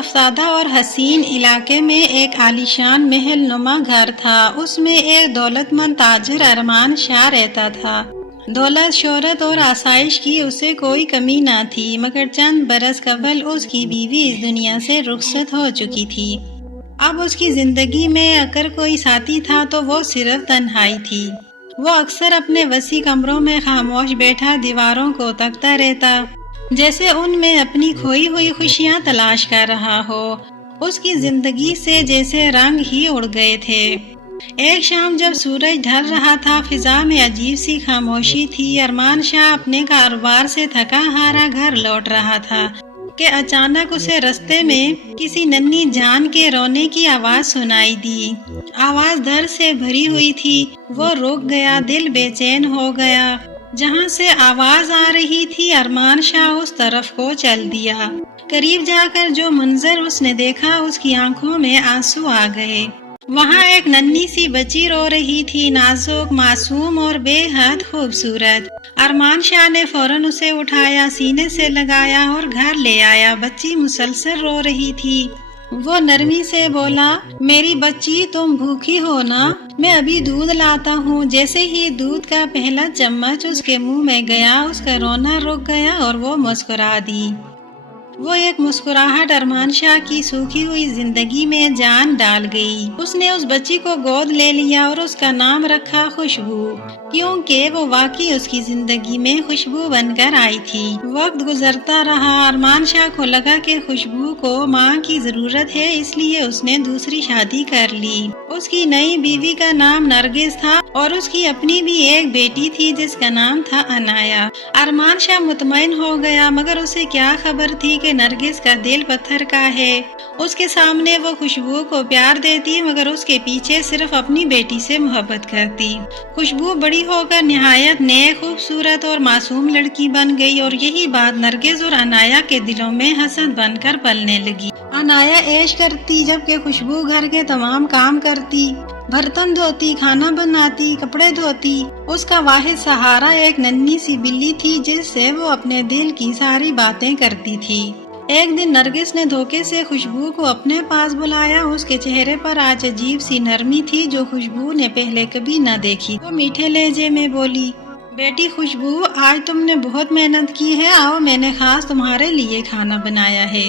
افتادہ اور حسین علاقے میں ایک عالیشان محل نما گھر تھا۔ اس میں ایک دولت مند تاجر ارمان شاہ رہتا تھا۔ دولت، شہرت اور آسائش کی اسے کوئی کمی نہ تھی، مگر چند برس قبل اس کی بیوی اس دنیا سے رخصت ہو چکی تھی۔ اب اس کی زندگی میں اگر کوئی ساتھی تھا تو وہ صرف تنہائی تھی۔ وہ اکثر اپنے وسیع کمروں میں خاموش بیٹھا دیواروں کو تکتا رہتا، جیسے ان میں اپنی کھوئی ہوئی خوشیاں تلاش کر رہا ہو۔ اس کی زندگی سے جیسے رنگ ہی اڑ گئے تھے۔ ایک شام جب سورج ڈھل رہا تھا، فضا میں عجیب سی خاموشی تھی۔ ارمان شاہ اپنے کاروبار سے تھکا ہارا گھر لوٹ رہا تھا کہ اچانک اسے رستے میں کسی ننھی جان کے رونے کی آواز سنائی دی۔ آواز درد سے بھری ہوئی تھی۔ وہ رک گیا، دل بے چین ہو گیا۔ جہاں سے آواز آ رہی تھی ارمان شاہ اس طرف کو چل دیا۔ قریب جا کر جو منظر اس نے دیکھا، اس کی آنکھوں میں آنسو آ گئے۔ وہاں ایک ننھی سی بچی رو رہی تھی، نازک، معصوم اور بے حد خوبصورت۔ ارمان شاہ نے فوراً اسے اٹھایا، سینے سے لگایا اور گھر لے آیا۔ بچی مسلسل رو رہی تھی۔ وہ نرمی سے بولا، میری بچی تم بھوکی ہو نا؟ میں ابھی دودھ لاتا ہوں۔ جیسے ہی دودھ کا پہلا چمچ اس کے منہ میں گیا، اس کا رونا رک گیا اور وہ مسکرا دی۔ وہ ایک مسکراہٹ ارمان شاہ کی سوکھی ہوئی زندگی میں جان ڈال گئی۔ اس نے اس بچی کو گود لے لیا اور اس کا نام رکھا خوشبو، کیونکہ وہ واقعی اس کی زندگی میں خوشبو بن کر آئی تھی۔ وقت گزرتا رہا، ارمان شاہ کو لگا کہ خوشبو کو ماں کی ضرورت ہے، اس لیے اس نے دوسری شادی کر لی۔ اس کی نئی بیوی کا نام نرگس تھا اور اس کی اپنی بھی ایک بیٹی تھی جس کا نام تھا عنایا۔ ارمان شاہ مطمئن ہو گیا، مگر اسے کیا خبر تھی کہ نرگس کا دل پتھر کا ہے۔ اس کے سامنے وہ خوشبو کو پیار دیتی، مگر اس کے پیچھے صرف اپنی بیٹی سے محبت کرتی۔ خوشبو بڑی ہو کر نہایت نیک، خوبصورت اور معصوم لڑکی بن گئی، اور یہی بات نرگس اور عنایا کے دلوں میں حسد بن کر پلنے لگی۔ عنایا عیش کرتی، جبکہ خوشبو گھر کے تمام کام کرتی، برتن دھوتی، کھانا بناتی، کپڑے دھوتی۔ اس کا واحد سہارا ایک ننھی سی بلی تھی جس سے وہ اپنے دل کی ساری باتیں کرتی تھی۔ ایک دن نرگس نے دھوکے سے خوشبو کو اپنے پاس بلایا۔ اس کے چہرے پر آج عجیب سی نرمی تھی جو خوشبو نے پہلے کبھی نہ دیکھی۔ وہ میٹھے لہجے میں بولی، بیٹی خوشبو، آج تم نے بہت محنت کی ہے، آؤ میں نے خاص تمہارے لیے کھانا بنایا ہے۔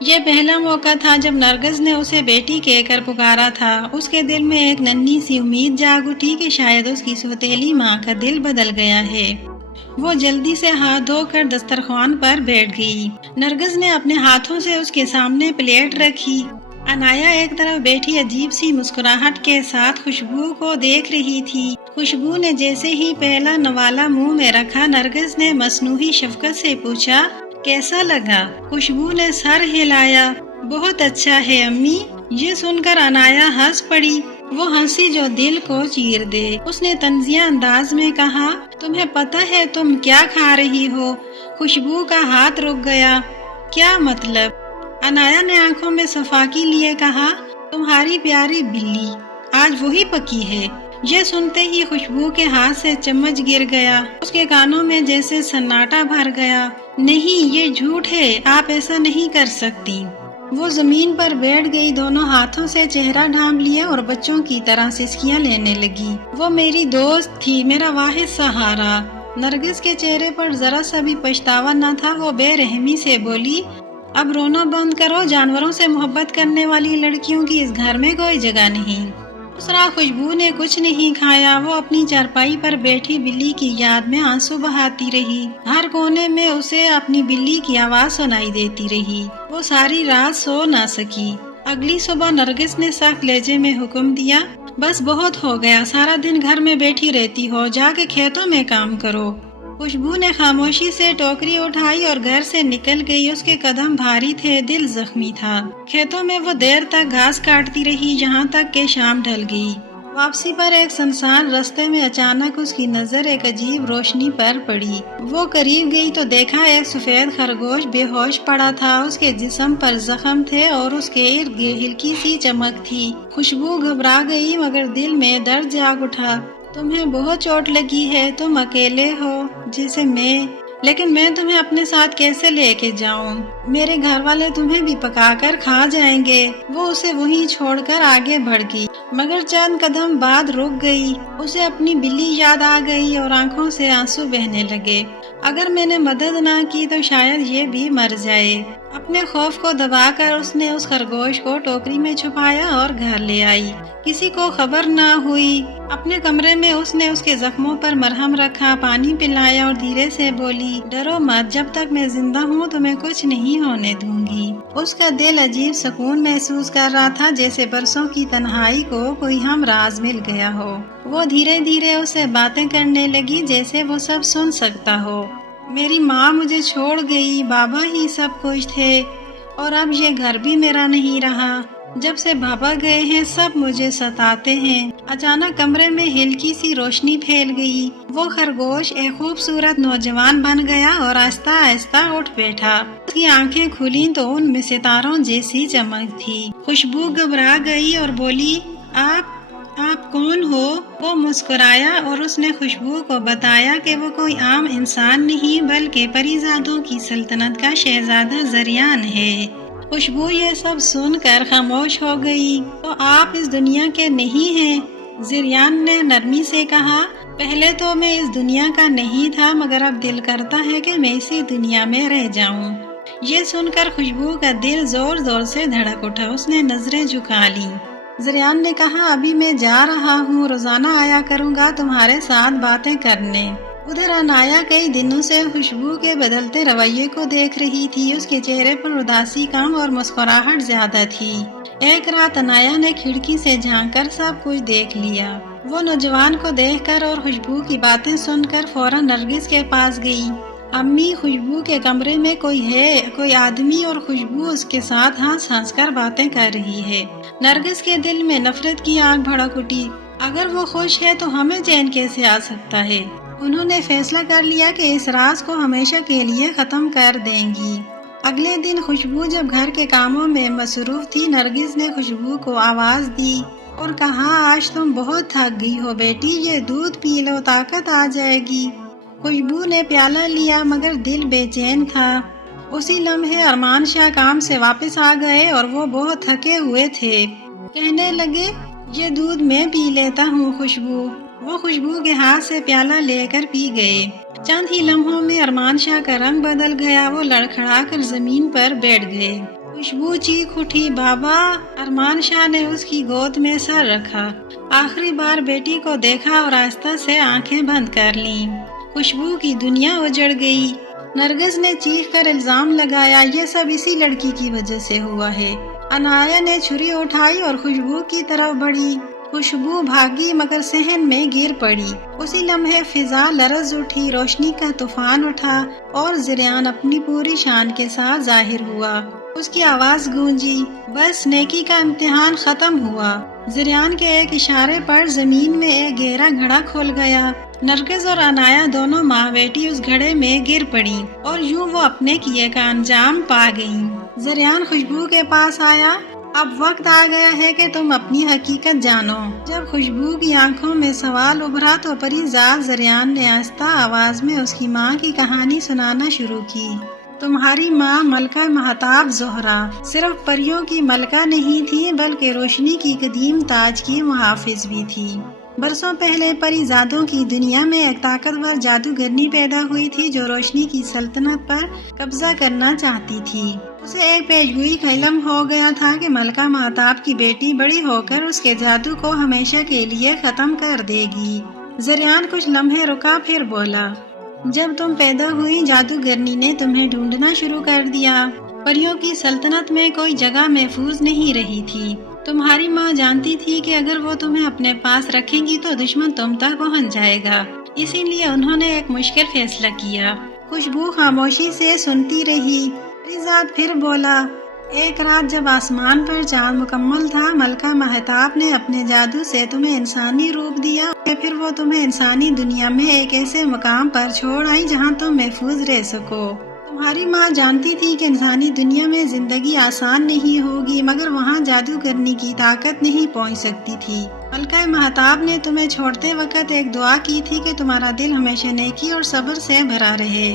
یہ پہلا موقع تھا جب نرگس نے اسے بیٹی کہہ کر پکارا تھا۔ اس کے دل میں ایک ننھی سی امید جاگ اٹھی کہ شاید اس کی سوتیلی ماں کا دل بدل گیا ہے۔ وہ جلدی سے ہاتھ دھو کر دسترخوان پر بیٹھ گئی۔ نرگس نے اپنے ہاتھوں سے اس کے سامنے پلیٹ رکھی۔ عنایا ایک طرف بیٹھی عجیب سی مسکراہٹ کے ساتھ خوشبو کو دیکھ رہی تھی۔ خوشبو نے جیسے ہی پہلا نوالا منہ میں رکھا، نرگس نے مصنوعی شفقت سے پوچھا، کیسا لگا؟ خوشبو نے سر ہلایا، بہت اچھا ہے امی۔ یہ سن کر عنایا ہنس پڑی، وہ ہنسی جو دل کو چیر دے۔ اس نے طنزیہ انداز میں کہا، تمہیں پتہ ہے تم کیا کھا رہی ہو؟ خوشبو کا ہاتھ رک گیا، کیا مطلب؟ عنایا نے آنکھوں میں صفاقی لیے کہا، تمہاری پیاری بلی آج وہی پکی ہے۔ یہ سنتے ہی خوشبو کے ہاتھ سے چمچ گر گیا۔ اس کے کانوں میں جیسے سناٹا بھر گیا۔ نہیں، یہ جھوٹ ہے، آپ ایسا نہیں کر سکتی۔ وہ زمین پر بیٹھ گئی، دونوں ہاتھوں سے چہرہ ڈھانپ لیا اور بچوں کی طرح سسکیاں لینے لگی۔ وہ میری دوست تھی، میرا واحد سہارا۔ نرگس کے چہرے پر ذرا سا بھی پچھتاوا نہ تھا۔ وہ بے رحمی سے بولی، اب رونا بند کرو، جانوروں سے محبت کرنے والی لڑکیوں کی اس گھر میں کوئی جگہ نہیں۔ اس رات خوشبو نے کچھ نہیں کھایا۔ وہ اپنی چارپائی پر بیٹھی بلی کی یاد میں آنسو بہاتی رہی۔ ہر کونے میں اسے اپنی بلی کی آواز سنائی دیتی رہی۔ وہ ساری رات سو نہ سکی۔ اگلی صبح نرگس نے سخت لہجے میں حکم دیا، بس بہت ہو گیا، سارا دن گھر میں بیٹھی رہتی ہو، جا کے کھیتوں میں کام کرو۔ خوشبو نے خاموشی سے ٹوکری اٹھائی اور گھر سے نکل گئی۔ اس کے قدم بھاری تھے، دل زخمی تھا۔ کھیتوں میں وہ دیر تک گھاس کاٹتی رہی، یہاں تک کہ شام ڈھل گئی۔ واپسی پر ایک سنسان رستے میں اچانک اس کی نظر ایک عجیب روشنی پر پڑی۔ وہ قریب گئی تو دیکھا ایک سفید خرگوش بے ہوش پڑا تھا۔ اس کے جسم پر زخم تھے اور اس کے ارد گرد ہلکی سی چمک تھی۔ خوشبو گھبرا گئی، مگر دل میں درد جاگ اٹھا۔ تمہیں بہت چوٹ لگی ہے، تم اکیلے ہو؟ جیسے میں لیکن میں تمہیں اپنے ساتھ کیسے لے کے جاؤں؟ میرے گھر والے تمہیں بھی پکا کر کھا جائیں گے۔ وہ اسے وہیں چھوڑ کر آگے بڑھ گئی، مگر چند قدم بعد رک گئی۔ اسے اپنی بلی یاد آ گئی اور آنکھوں سے آنسو بہنے لگے۔ اگر میں نے مدد نہ کی تو شاید یہ بھی مر جائے۔ اپنے خوف کو دبا کر اس نے اس خرگوش کو ٹوکری میں چھپایا اور گھر لے آئی۔ کسی کو خبر نہ ہوئی۔ اپنے کمرے میں اس نے اس کے زخموں پر مرہم رکھا، پانی پلایا اور دھیرے سے بولی، ڈرو مت، جب تک میں زندہ ہوں تمہیں کچھ نہیں ہونے دوں گی۔ اس کا دل عجیب سکون محسوس کر رہا تھا، جیسے برسوں کی تنہائی کو کوئی ہم راز مل گیا ہو۔ وہ دھیرے دھیرے اسے باتیں کرنے لگی جیسے وہ سب سن سکتا ہو۔ میری ماں مجھے چھوڑ گئی، بابا ہی سب کچھ تھے، اور اب یہ گھر بھی میرا نہیں رہا۔ جب سے بابا گئے ہیں سب مجھے ستاتے ہیں۔ اچانک کمرے میں ہلکی سی روشنی پھیل گئی۔ وہ خرگوش ایک خوبصورت نوجوان بن گیا اور آہستہ آہستہ اٹھ بیٹھا۔ اس کی آنکھیں کھلیں تو ان میں ستاروں جیسی چمک تھی۔ خوشبو گھبرا گئی اور بولی، آپ کون ہو؟ وہ مسکرایا اور اس نے خوشبو کو بتایا کہ وہ کوئی عام انسان نہیں بلکہ پری زادوں کی سلطنت کا شہزادہ زریان ہے۔ خوشبو یہ سب سن کر خاموش ہو گئی۔ تو آپ اس دنیا کے نہیں ہیں؟ زریان نے نرمی سے کہا، پہلے تو میں اس دنیا کا نہیں تھا، مگر اب دل کرتا ہے کہ میں اسی دنیا میں رہ جاؤں۔ یہ سن کر خوشبو کا دل زور زور سے دھڑک اٹھا۔ اس نے نظریں جھکا لیں۔ زریان نے کہا، ابھی میں جا رہا ہوں، روزانہ آیا کروں گا تمہارے ساتھ باتیں کرنے۔ ادھر انایا کئی دنوں سے خوشبو کے بدلتے رویے کو دیکھ رہی تھی۔ اس کے چہرے پر اداسی کم اور مسکراہٹ زیادہ تھی۔ ایک رات انایا نے کھڑکی سے جھانک کر سب کچھ دیکھ لیا۔ وہ نوجوان کو دیکھ کر اور خوشبو کی باتیں سن کر فوراً نرگس کے پاس گئی۔ امی، خوشبو کے کمرے میں کوئی آدمی، اور خوشبو اس کے ساتھ ہنس ہنس کر باتیں کر رہی ہے۔ نرگس کے دل میں نفرت کی آگ بھڑک اٹھی۔ اگر وہ خوش ہے تو ہمیں چین کیسے آ سکتا ہے؟ انہوں نے فیصلہ کر لیا کہ اس راز کو ہمیشہ کے لیے ختم کر دیں گی۔ اگلے دن خوشبو جب گھر کے کاموں میں مصروف تھی، نرگس نے خوشبو کو آواز دی اور کہا، آج تم بہت تھک گئی ہو بیٹی، یہ دودھ پی لو، طاقت آ جائے گی۔ خوشبو نے پیالہ لیا مگر دل بے چین تھا۔ اسی لمحے ارمان شاہ کام سے واپس آ گئے اور وہ بہت تھکے ہوئے تھے۔ کہنے لگے، یہ دودھ میں پی لیتا ہوں خوشبو۔ وہ خوشبو کے ہاتھ سے پیالہ لے کر پی گئے۔ چند ہی لمحوں میں ارمان شاہ کا رنگ بدل گیا۔ وہ لڑکھڑا کر زمین پر بیٹھ گئے۔ خوشبو چیخ اٹھی، بابا! ارمان شاہ نے اس کی گود میں سر رکھا، آخری بار بیٹی کو دیکھا اور آہستہ سے آنکھیں بند کر لیں۔ خوشبو کی دنیا اجڑ گئی۔ نرگس نے چیخ کر الزام لگایا، یہ سب اسی لڑکی کی وجہ سے ہوا ہے۔ انایا نے چھری اٹھائی اور خوشبو کی طرف بڑھی۔ خوشبو بھاگی مگر صحن میں گر پڑی۔ اسی لمحے فضا لرز اٹھی، روشنی کا طوفان اٹھا اور زریان اپنی پوری شان کے ساتھ ظاہر ہوا۔ اس کی آواز گونجی، بس نیکی کا امتحان ختم ہوا۔ زریان کے ایک اشارے پر زمین میں ایک گہرا گھڑا کھل گیا۔ نرگس اور انایا دونوں ماں بیٹی اس گھڑے میں گر پڑیں اور یوں وہ اپنے کیے کا انجام پا گئیں۔ زریان خوشبو کے پاس آیا، اب وقت آ گیا ہے کہ تم اپنی حقیقت جانو۔ جب خوشبو کی آنکھوں میں سوال ابھرا تو پری زاد زریان نے آہستہ آواز میں اس کی ماں کی کہانی سنانا شروع کی۔ تمہاری ماں ملکہ مہتاب زہرا صرف پریوں کی ملکہ نہیں تھی بلکہ روشنی کی قدیم تاج کی محافظ بھی تھی۔ برسوں پہلے پری زادوں کی دنیا میں ایک طاقتور جادوگرنی پیدا ہوئی تھی جو روشنی کی سلطنت پر قبضہ کرنا چاہتی تھی۔ اسے ایک پیشگوئی کا علم ہو گیا تھا کہ ملکہ مہتاب کی بیٹی بڑی ہو کر اس کے جادو کو ہمیشہ کے لیے ختم کر دے گی۔ زریان کچھ لمحے رکا پھر بولا، جب تم پیدا ہوئی جادوگرنی نے تمہیں ڈھونڈنا شروع کر دیا۔ پریوں کی سلطنت میں کوئی جگہ محفوظ نہیں رہی تھی۔ تمہاری ماں جانتی تھی کہ اگر وہ تمہیں اپنے پاس رکھیں گی تو دشمن تم تک پہنچ جائے گا، اسی لیے انہوں نے ایک مشکل فیصلہ کیا۔ خوشبو خاموشی سے سنتی رہی۔ پریزاد پھر بولا، ایک رات جب آسمان پر چاند مکمل تھا، ملکہ مہتاب نے اپنے جادو سے تمہیں انسانی روپ دیا کہ پھر وہ تمہیں انسانی دنیا میں ایک ایسے مقام پر چھوڑ آئی جہاں تم محفوظ رہ سکو۔ تمہاری ماں جانتی تھی کہ انسانی دنیا میں زندگی آسان نہیں ہوگی مگر وہاں جادو کرنے کی طاقت نہیں پہنچ سکتی تھی۔ ملکہ مہتاب نے تمہیں چھوڑتے وقت ایک دعا کی تھی کہ تمہارا دل ہمیشہ نیکی اور صبر سے بھرا رہے۔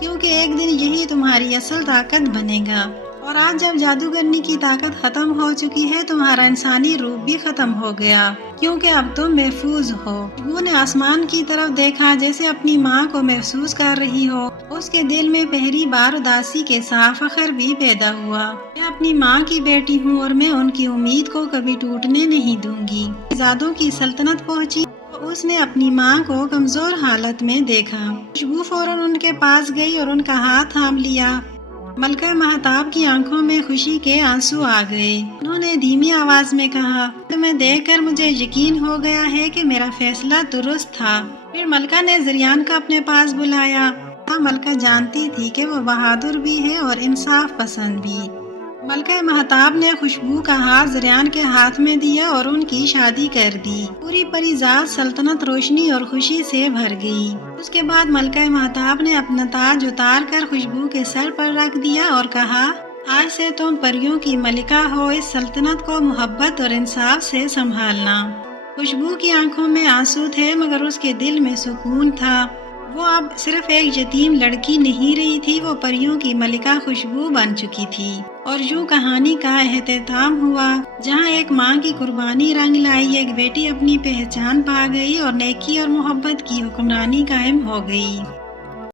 کیونکہ ایک دن یہی تمہاری اصل طاقت بنے گا۔ اور آج جب جادوگرنی کی طاقت ختم ہو چکی ہے، تمہارا انسانی روپ بھی ختم ہو گیا، کیونکہ اب تم محفوظ ہو۔ خوشبو نے آسمان کی طرف دیکھا جیسے اپنی ماں کو محسوس کر رہی ہو۔ اس کے دل میں پہلی بار اداسی کے ساتھ فخر بھی پیدا ہوا۔ میں اپنی ماں کی بیٹی ہوں اور میں ان کی امید کو کبھی ٹوٹنے نہیں دوں گی۔ شہزادوں کی سلطنت پہنچی تو اس نے اپنی ماں کو کمزور حالت میں دیکھا۔ خوشبو فوراً ان کے پاس گئی اور ان کا ہاتھ تھام لیا۔ ملکہ مہتاب کی آنکھوں میں خوشی کے آنسو آ گئے۔ انہوں نے دھیمی آواز میں کہا، تمہیں دیکھ کر مجھے یقین ہو گیا ہے کہ میرا فیصلہ درست تھا۔ پھر ملکہ نے زریان کو اپنے پاس بلایا۔ ملکہ جانتی تھی کہ وہ بہادر بھی ہے اور انصاف پسند بھی۔ ملکہ مہتاب نے خوشبو کا ہاتھ زریان کے ہاتھ میں دیا اور ان کی شادی کر دی۔ پوری پری زاد سلطنت روشنی اور خوشی سے بھر گئی۔ اس کے بعد ملکہ مہتاب نے اپنا تاج اتار کر خوشبو کے سر پر رکھ دیا اور کہا، آج سے تم پریوں کی ملکہ ہو، اس سلطنت کو محبت اور انصاف سے سنبھالنا۔ خوشبو کی آنکھوں میں آنسو تھے مگر اس کے دل میں سکون تھا۔ وہ اب صرف ایک یتیم لڑکی نہیں رہی تھی، وہ پریوں کی ملکہ خوشبو بن چکی تھی۔ اور یوں کہانی کا اختتام ہوا، جہاں ایک ماں کی قربانی رنگ لائی، ایک بیٹی اپنی پہچان پا گئی اور نیکی اور محبت کی حکمرانی قائم ہو گئی۔